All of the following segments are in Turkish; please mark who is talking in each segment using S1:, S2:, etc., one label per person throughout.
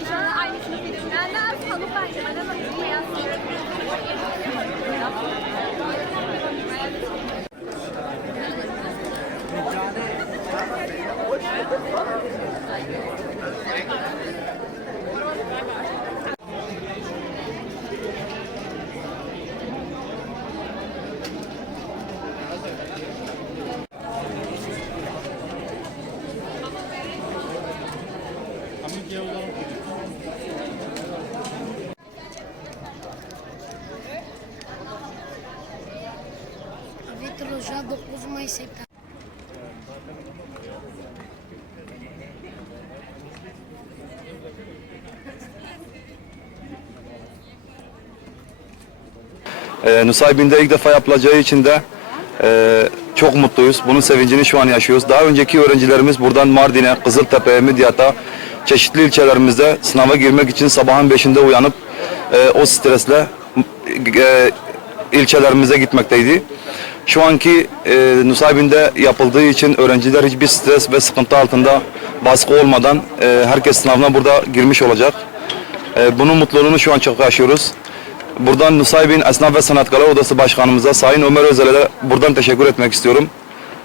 S1: İnşallah aynısını bilirsin.
S2: Vitor já 9 mais 7.
S3: E, Nusaybin'de ilk defa yapılacağı için de e, çok mutluyuz. Bunun sevincini şu an yaşıyoruz. Daha önceki öğrencilerimiz buradan Mardin'e, Kızıltepe'ye, Midyat'a, çeşitli ilçelerimizde sınava girmek için sabahın beşinde uyanıp e, o stresle e, ilçelerimize gitmekteydi. Şu anki e, Nusaybin'de yapıldığı için öğrenciler hiçbir stres ve sıkıntı altında baskı olmadan e, herkes sınavına burada girmiş olacak. E, bunun mutluluğunu şu an çok yaşıyoruz. Buradan Nusaybin Esnaf ve Sanatkarlar Odası Başkanımıza Sayın Ömer Özel'e de buradan teşekkür etmek istiyorum.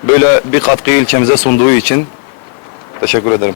S3: Böyle bir katkıyı ilçemize sunduğu için teşekkür ederim.